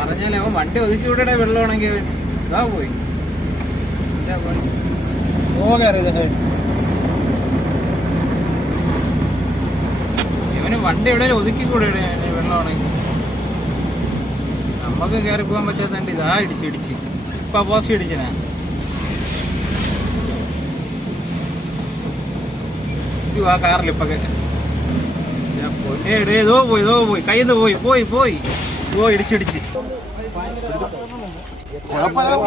പറഞ്ഞാലേ അവൻ വണ്ടി ഒതുക്കി വിടടെ വെള്ളമാണെങ്കിൽ ഇതാ പോയി. പോകരുത് ഇവന് വണ്ടി എവിടെയും ഒതുക്കി കൂടെ വെള്ളമാണെങ്കിൽ. നമുക്ക് കയറി പോകാൻ പറ്റാത്തണ്ട് ഇതാ ഇടിച്ചു ഇടിച്ച്. ഇപ്പൊ പോസ്റ്റ് ഇടിച്ചനാ ആ കാറിൽ ഇപ്പൊ പൊന്നേ ഇടേ, ഇതോ പോയി ഇതോ പോയി. കയ്യിൽ പോയി പോയി പോയി. ഓ ഇടിച്ചിടിച്ച്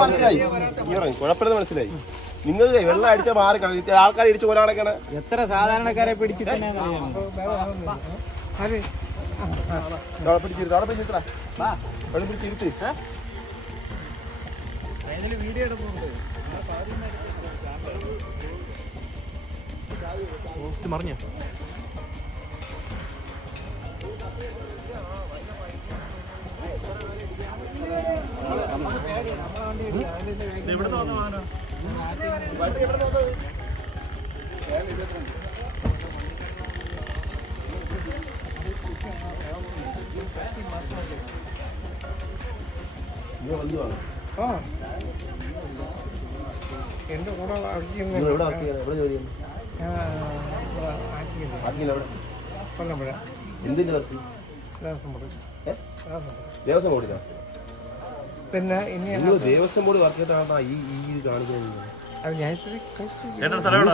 മനസ്സിലായി. കുഴപ്പമില്ലെന്ന് മനസ്സിലായി. നിങ്ങൾ വെള്ളം അടിച്ച മാറി ആൾക്കാർ ഇടിച്ചു ഇടിച്ച് കൊലാടക്കാണ് എത്ര സാധാരണക്കാരെ പിടിച്ചിട്ട് പിടിച്ചിരുത്ത്. എന്റെ കൂടെ കൊല്ലമ്പുഴ എന്തിന്റെ ദേവസ്വം ബോർഡ് ഏ? ദേവസ്വം. പിന്നെ ഇനി ദേവസ്വം ബോർഡ് വർക്ക് ചെയ്തിട്ടാണ് ഈ ഈ ഇത് കാണിക്കുന്നത്. അത് ഞാൻ ഇത്തിരി.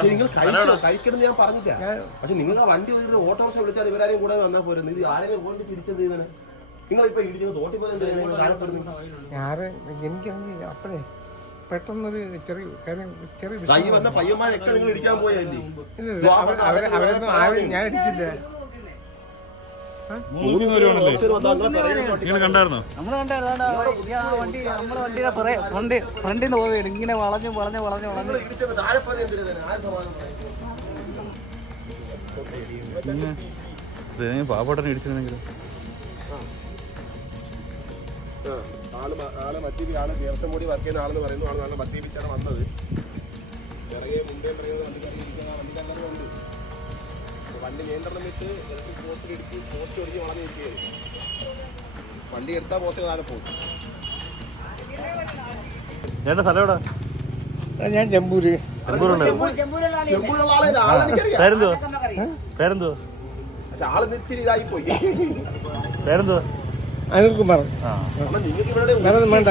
നിങ്ങൾ കഴിച്ചോ? കഴിക്കണം ഞാൻ പറഞ്ഞില്ല. പക്ഷെ നിങ്ങൾ ആ വണ്ടി ഒരു ഓട്ടോറിക്ഷ വിളിച്ചാൽ ഇവരാരെയും കൂടെ വന്നാൽ പോരുന്നു ഇത് ആരെയും കൊണ്ട് തിരിച്ചത് ഇതിനെ നിങ്ങൾ ഇപ്പൊ ഇടിച്ചത് തോട്ടി പോലെ എന്തിനാ നിങ്ങൾ കാണപ്പെടുന്നത്? ഞാറ് എനിക്കാണെങ്കിൽ അപ്പഴേ പെട്ടെന്നൊരു ചെറിയ കാര്യം ചെറിയ ദാ ഈ വന്ന പയ്യന്മാരൊക്കെ നിങ്ങൾ ഇടിക്കാൻ പോയല്ലേ അവർ അവരൊന്നും ആരും ഞാൻ ഇടിച്ചില്ല. നിങ്ങൾ കണ്ടായിരുന്നോ? നമ്മൾ കണ്ടായിരുന്നു? ഫ്രണ്ട് ഫ്രണ്ടിൽ നിന്ന് പോവുകയാണ്. ഇങ്ങനെ വളഞ്ഞു വളഞ്ഞു വളഞ്ഞു വളഞ്ഞു. പിന്നെ പാവപ്പെട്ടനെ ഇടിച്ചിരുന്നെങ്കിൽ ആ, ആൾ ആൾ മറ്റേ ആൾ ദേവസ്വം കൂടി വർക്ക് ചെയ്യുന്ന ആളെന്ന് പറയുന്നു. ആൾ നല്ല മദ്യപിച്ചാണ് വന്നത്. ഇറങ്ങിയ മുമ്പേ പറയുന്നത് അപ്പൊ വണ്ടി നിയന്ത്രണം വിട്ട് ഇലക്ട്രിക് പോസ്റ്റ് ഇടിച്ച് പോസ്റ്റ് ഒടിഞ്ഞ് വളഞ്ഞ് നിൽക്കുകയാണ് വണ്ടി എടുത്താൽ പോസ്റ്റ് താഴെ പോകും. ചേട്ടാ സ്ഥലം എവിടെ? ഞാൻ ആളെനിക്കറിയാം പേരെന്തോ പേരെന്തോ പക്ഷെ ആൾ ഇച്ചിരി ഇതായി പോയി. പേരെന്തോ അനിൽകുമാർ. ആ. കാരണം നിങ്ങൾക്ക് ഇവിടെ വേറെ വേണ്ട.